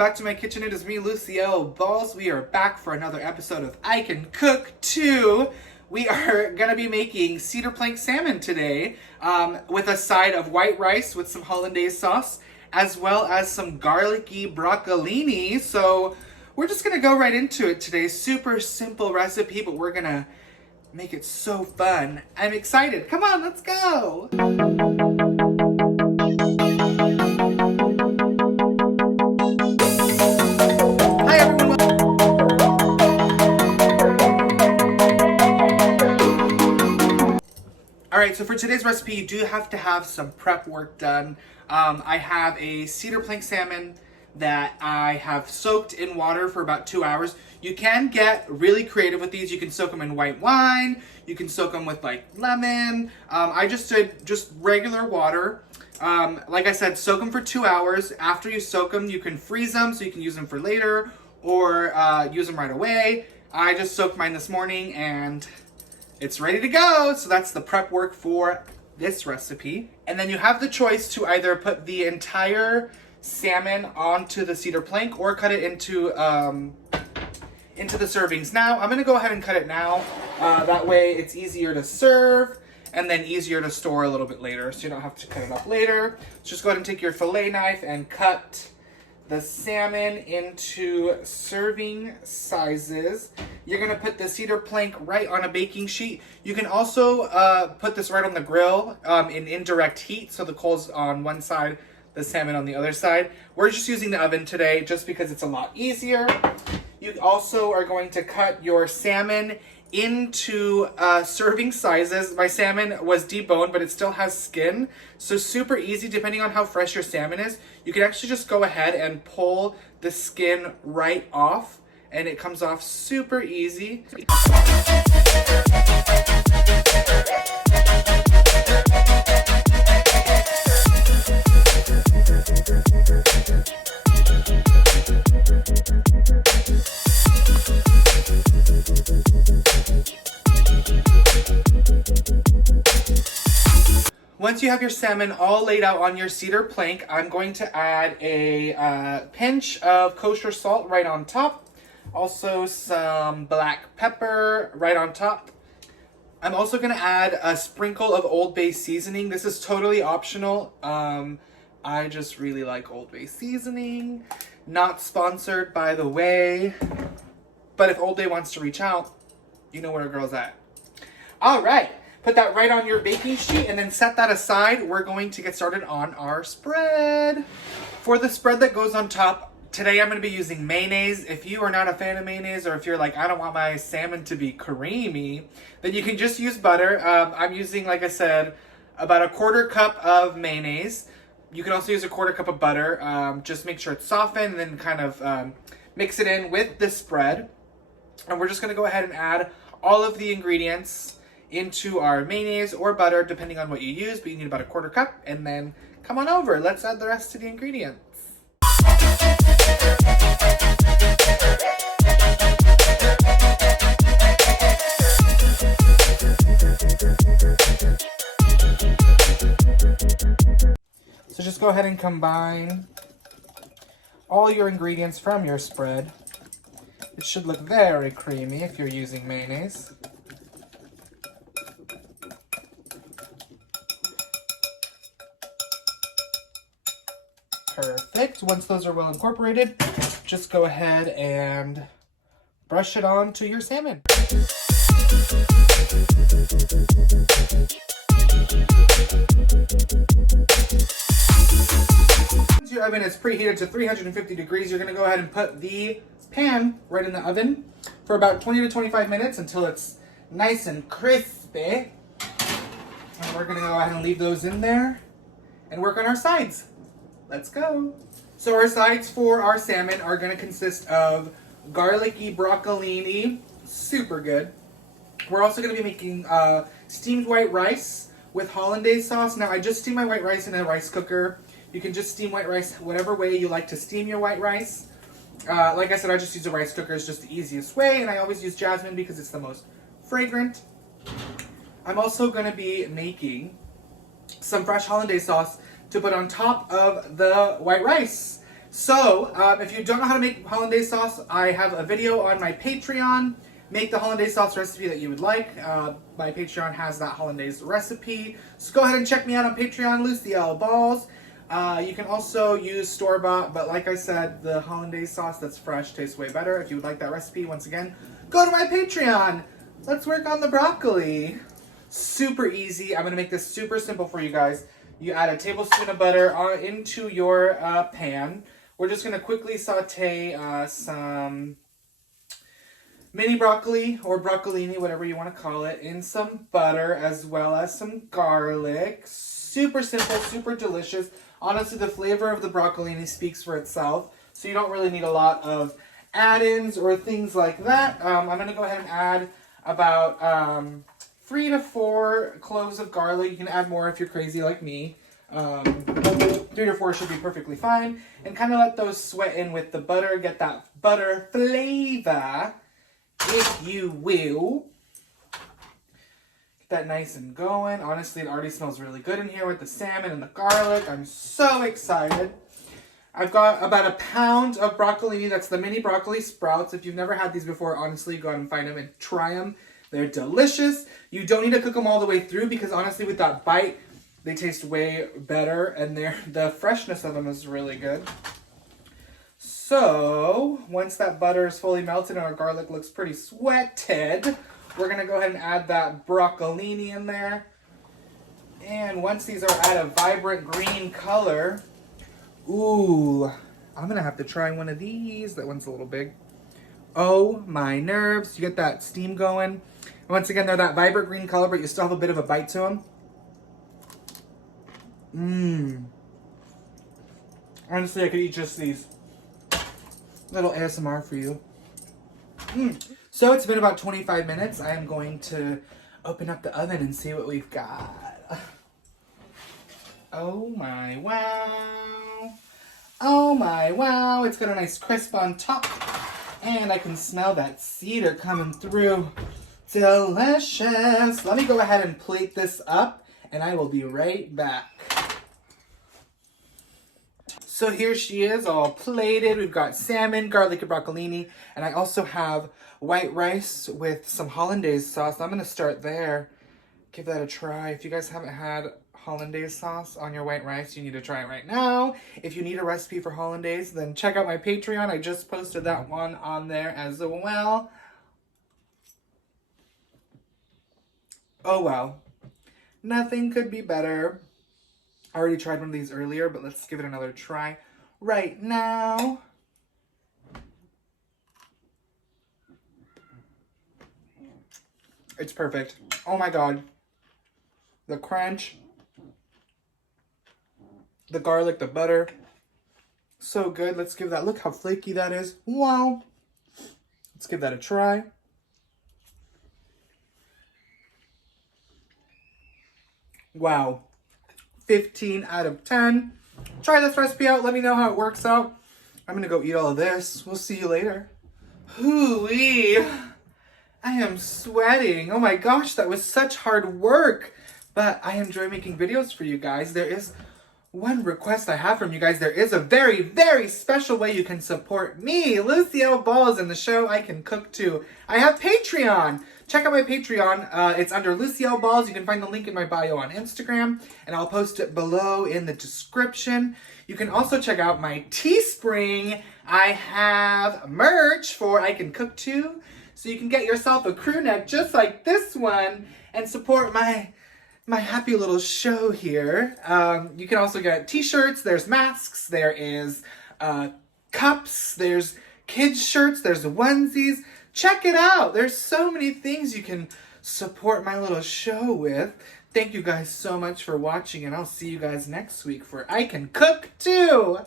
back to my kitchen. It is me, Luciel Balls. We are back for another episode of I Can Cook Too. We are going to be making Cedar Plank Salmon today with a side of white rice with some Hollandaise sauce, as well as some garlicky broccolini. So we're just going to go right into it today. Super simple recipe, but we're going to make it so fun. I'm excited. Come on, let's go. Alright, so for today's recipe, you do have to have some prep work done. I have a cedar plank salmon that I have soaked in water for about 2 hours. You can get really creative with these. You can soak them in white wine. You can soak them with like lemon. I just did just regular water. Like I said, soak them for 2 hours. After you soak them, you can freeze them so you can use them for later or use them right away. I just soaked mine this morning and it's ready to go. So that's the prep work for this recipe. And then you have the choice to either put the entire salmon onto the cedar plank or cut it into the servings. Now, I'm gonna go ahead and cut it now. That way it's easier to serve and then easier to store a little bit later, so you don't have to cut it up later. So just go ahead and take your fillet knife and cut the salmon into serving sizes. You're gonna put the cedar plank right on a baking sheet. You can also put this right on the grill in indirect heat, so the coal's on one side, the salmon on the other side. We're just using the oven today just because it's a lot easier. You also are going to cut your salmon into serving sizes. My salmon was deboned, but it still has skin, so super easy. Depending on how fresh your salmon is, you can actually just go ahead and pull the skin right off, and it comes off super easy. Once you have your salmon all laid out on your cedar plank, I'm going to add a pinch of kosher salt right on top. Also some black pepper right on top. I'm also going to add a sprinkle of Old Bay seasoning. This is totally optional. I just really like Old Bay seasoning. Not sponsored, by the way. But if Old Bay wants to reach out, you know where a girl's at. All right. Put that right on your baking sheet and then set that aside. We're going to get started on our spread. For the spread that goes on top, today I'm going to be using mayonnaise. If you are not a fan of mayonnaise, or if you're like, I don't want my salmon to be creamy, then you can just use butter. I'm using, like I said, about a 1/4 cup of mayonnaise. You can also use a 1/4 cup of butter. Just make sure it's softened and then kind of mix it in with the spread. And we're just going to go ahead and add all of the ingredients into our mayonnaise or butter, depending on what you use, but you need about a 1/4 cup, and then come on over. Let's add the rest of the ingredients. So just go ahead and combine all your ingredients from your spread. It should look very creamy if you're using mayonnaise. Perfect. Once those are well incorporated, just go ahead and brush it on to your salmon. Once your oven is preheated to 350 degrees, you're going to go ahead and put the pan right in the oven for about 20 to 25 minutes until it's nice and crispy. And we're going to go ahead and leave those in there and work on our sides. Let's go. So our sides for our salmon are going to consist of garlicky broccolini, super good. We're also going to be making steamed white rice with Hollandaise sauce. Now I just steam my white rice in a rice cooker. You can just steam white rice whatever way you like to steam your white rice. Like I said, I just use a rice cooker. It's just the easiest way, and I always use jasmine because it's the most fragrant. I'm also going to be making some fresh Hollandaise sauce to put on top of the white rice. So, if you don't know how to make hollandaise sauce, I have a video on my Patreon. Make the hollandaise sauce recipe that you would like. My Patreon has that hollandaise recipe. So go ahead and check me out on Patreon, Lucy L. Balls. You can also use store-bought, but like I said, the hollandaise sauce that's fresh tastes way better. If you would like that recipe, once again, go to my Patreon. Let's work on the broccoli. Super easy. I'm going to make this super simple for you guys. You add a tablespoon of butter into your pan. We're just going to quickly saute some mini broccoli or broccolini, whatever you want to call it, in some butter as well as some garlic. Super simple, super delicious. Honestly, the flavor of the broccolini speaks for itself, so you don't really need a lot of add-ins or things like that. I'm going to go ahead and add about 3 to 4 cloves of garlic. You can add more if you're crazy like me. 3 to 4 should be perfectly fine. And kind of let those sweat in with the butter. Get that butter flavor, if you will. Get that nice and going. Honestly, it already smells really good in here with the salmon and the garlic. I'm so excited. I've got about a pound of broccolini. That's the mini broccoli sprouts. If you've never had these before, honestly, go out and find them and try them. They're delicious. You don't need to cook them all the way through because honestly, with that bite, they taste way better, and the freshness of them is really good. So, once that butter is fully melted and our garlic looks pretty sweated, we're going to go ahead and add that broccolini in there. And once these are at a vibrant green color, ooh, I'm going to have to try one of these. That one's a little big. Oh, my nerves. You get that steam going. Once again, they're that vibrant green color, but you still have a bit of a bite to them. Honestly, I could eat just these. Little ASMR for you. So it's been about 25 minutes. I am going to open up the oven and see what we've got. Oh my wow. Oh my wow. It's got a nice crisp on top. And I can smell that cedar coming through. Delicious. Let me go ahead and plate this up and I will be right back. So here she is, all plated. We've got salmon, garlic, and broccolini. And I also have white rice with some hollandaise sauce. I'm going to start there. Give that a try. If you guys haven't had hollandaise sauce on your white rice, you need to try it right now. If you need a recipe for hollandaise, then check out my Patreon. I just posted that one on there as well. Oh, wow. Nothing could be better. I already tried one of these earlier, but let's give it another try right now. It's perfect. Oh my God. The crunch, the garlic, the butter. So good. Let's give that, look how flaky that is. Wow. Let's give that a try. Wow. 15 out of 10. Try this recipe out. Let me know how it works out. I'm going to go eat all of this. We'll see you later. Hoo-wee. I am sweating. Oh my gosh, that was such hard work. But I enjoy making videos for you guys. There is one request I have from you guys. There is a very, very special way you can support me, Lucy L. Balls, in the show I Can Cook Too. I have Patreon. Check out my Patreon. It's under Lucy L. Balls. You can find the link in my bio on Instagram, and I'll post it below in the description. You can also check out my Teespring. I have merch for I Can Cook Too, so you can get yourself a crew neck just like this one and support my happy little show here. You can also get t-shirts, there's masks, there is cups, there's kids shirts, there's onesies. Check it out. There's so many things you can support my little show with. Thank you guys so much for watching, and I'll see you guys next week for I Can Cook Too.